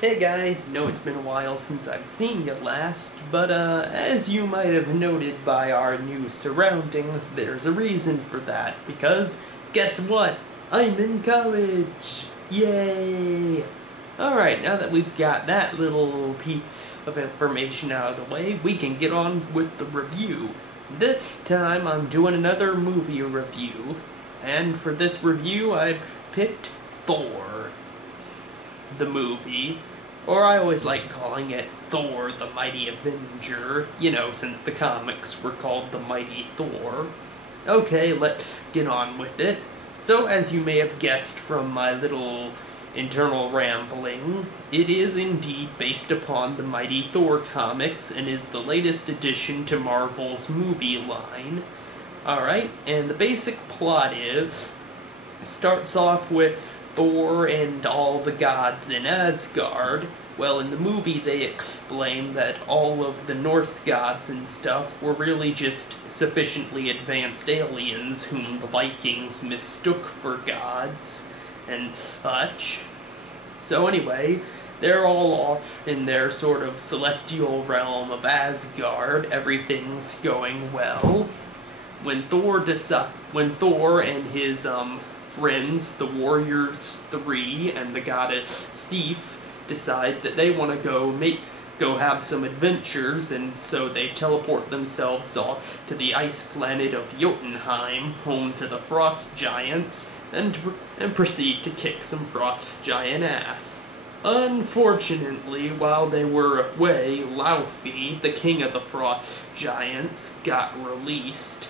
Hey guys, know it's been a while since I've seen you last, but as you might have noted by our new surroundings, there's a reason for that, because guess what? I'm in college! Yay! Alright, now that we've got that little piece of information out of the way, we can get on with the review. This time I'm doing another movie review, and for this review I picked Thor, the movie, or I always like calling it Thor the Mighty Avenger, you know, since the comics were called the Mighty Thor. Okay, let's get on with it. So, as you may have guessed from my little internal rambling, it is indeed based upon the Mighty Thor comics and is the latest addition to Marvel's movie line. Alright, and the basic plot starts off with Thor and all the gods in Asgard. Well, in the movie they explain that all of the Norse gods and stuff were really just sufficiently advanced aliens whom the Vikings mistook for gods and such. So anyway, they're all off in their sort of celestial realm of Asgard. Everything's going well. When Thor and his friends, the Warriors 3 and the goddess Sif, decide that they want to go have some adventures, and so they teleport themselves off to the ice planet of Jotunheim, home to the frost giants, and proceed to kick some frost giant ass. Unfortunately, while they were away, Laufey, the king of the frost giants, got released.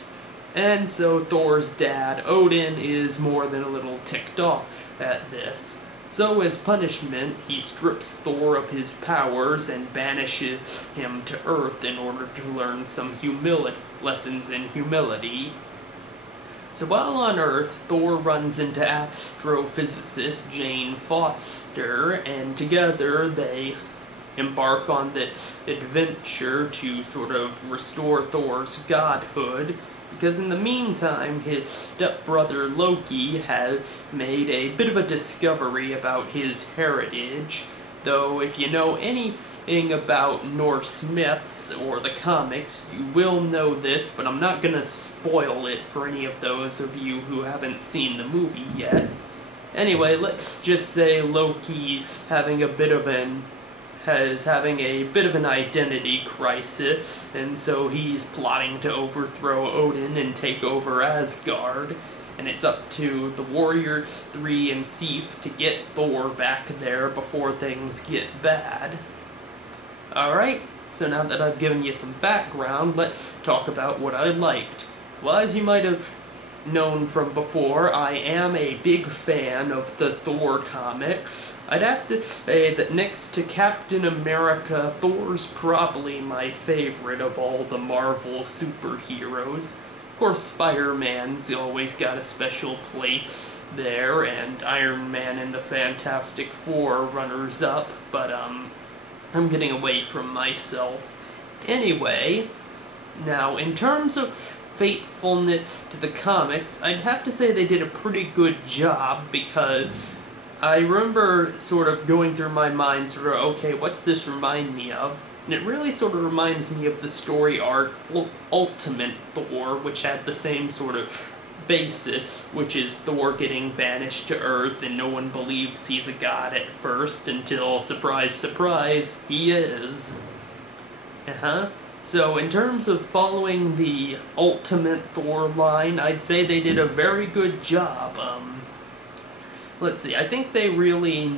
And so Thor's dad, Odin, is more than a little ticked off at this. So as punishment, he strips Thor of his powers and banishes him to Earth in order to learn some lessons in humility. So while on Earth, Thor runs into astrophysicist Jane Foster, and together they embark on this adventure to sort of restore Thor's godhood, because in the meantime his stepbrother Loki has made a bit of a discovery about his heritage. Though if you know anything about Norse myths or the comics, you will know this, but I'm not gonna spoil it for any of those of you who haven't seen the movie yet. Anyway, let's just say Loki's having a bit of an identity crisis, and so he's plotting to overthrow Odin and take over Asgard, and it's up to the Warriors 3 and Sif to get Thor back there before things get bad. Alright, so now that I've given you some background, let's talk about what I liked. Well, as you might have known from before, I am a big fan of the Thor comics. I'd have to say that next to Captain America, Thor's probably my favorite of all the Marvel superheroes. Of course, Spider-Man's always got a special place there, and Iron Man and the Fantastic Four runners-up, but I'm getting away from myself. Anyway, now in terms of faithfulness to the comics, I'd have to say they did a pretty good job, because I remember sort of going through my mind sort of, okay, what's this remind me of? And it really sort of reminds me of the story arc Ultimate Thor, which had the same sort of basis, which is Thor getting banished to Earth and no one believes he's a god at first until, surprise, surprise, he is. So in terms of following the Ultimate Thor line, I'd say they did a very good job. Let's see, I think they really,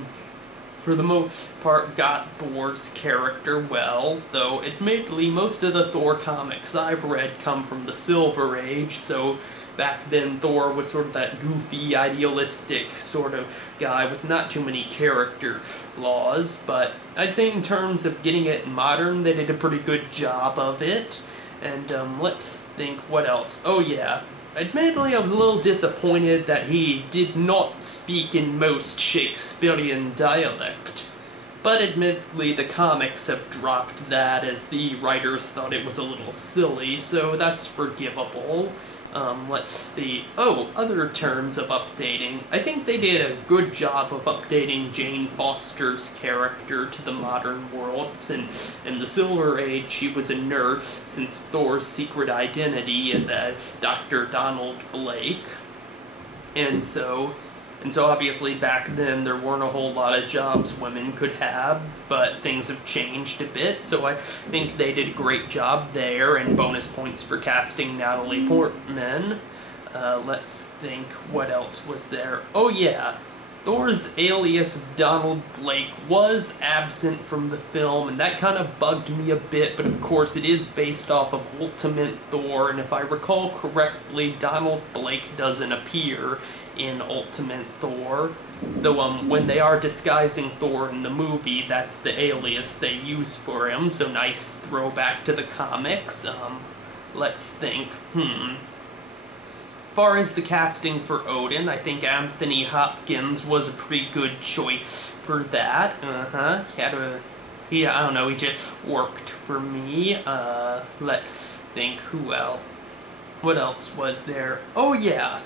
for the most part, got Thor's character well, though admittedly most of the Thor comics I've read come from the Silver Age, so back then Thor was sort of that goofy, idealistic sort of guy with not too many character flaws, but I'd say in terms of getting it modern, they did a pretty good job of it. And let's think, what else? Oh yeah, admittedly I was a little disappointed that he did not speak in most Shakespearean dialect, but admittedly the comics have dropped that as the writers thought it was a little silly, so that's forgivable. Let's see. Oh, other terms of updating. I think they did a good job of updating Jane Foster's character to the modern world, since in the Silver Age she was a nurse, since Thor's secret identity is as Dr. Donald Blake. And so obviously back then there weren't a whole lot of jobs women could have, but things have changed a bit, so I think they did a great job there, and bonus points for casting Natalie Portman. Let's think, what else was there? Oh yeah, Thor's alias Donald Blake was absent from the film, and that kind of bugged me a bit, but of course it is based off of Ultimate Thor, and if I recall correctly, Donald Blake doesn't appear in Ultimate Thor, though when they are disguising Thor in the movie, that's the alias they use for him, so nice throwback to the comics. Let's think, As far as the casting for Odin, I think Anthony Hopkins was a pretty good choice for that. He just worked for me. Let's think, who else? What else was there? Oh yeah,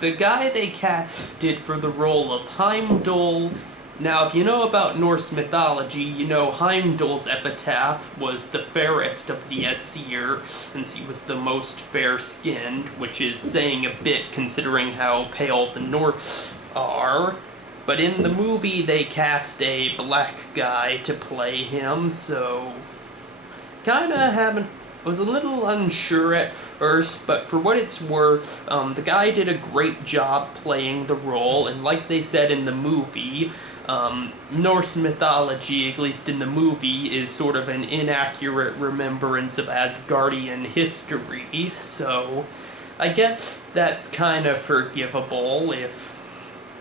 the guy they casted for the role of Heimdall. Now, if you know about Norse mythology, you know Heimdall's epitaph was the fairest of the Aesir, since he was the most fair-skinned, which is saying a bit considering how pale the Norse are. But in the movie, they cast a black guy to play him, so I was a little unsure at first, but for what it's worth, the guy did a great job playing the role, and like they said in the movie, Norse mythology, at least in the movie, is sort of an inaccurate remembrance of Asgardian history, so I guess that's kind of forgivable if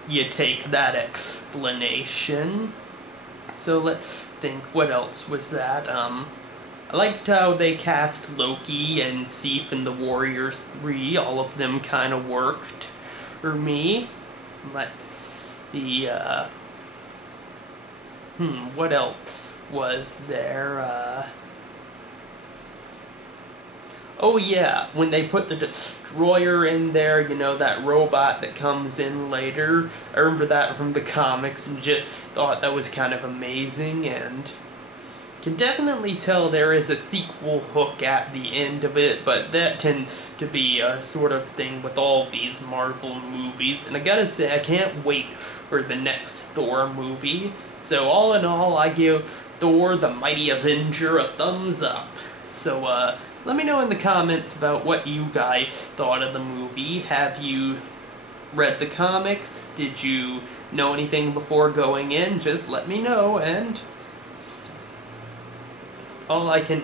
you take that explanation. So let's think, what else was that? I liked how they cast Loki and Sif in the Warriors 3. All of them kind of worked for me. What else was there? Oh yeah, when they put the Destroyer in there, you know, that robot that comes in later. I remember that from the comics and just thought that was kind of amazing, and can definitely tell there is a sequel hook at the end of it, but that tends to be a sort of thing with all these Marvel movies, and I gotta say, I can't wait for the next Thor movie. So all in all, I give Thor the Mighty Avenger a thumbs up. So let me know in the comments about what you guys thought of the movie. Have you read the comics? Did you know anything before going in? Just let me know, and all I can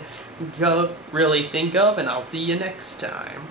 really think of, and I'll see you next time.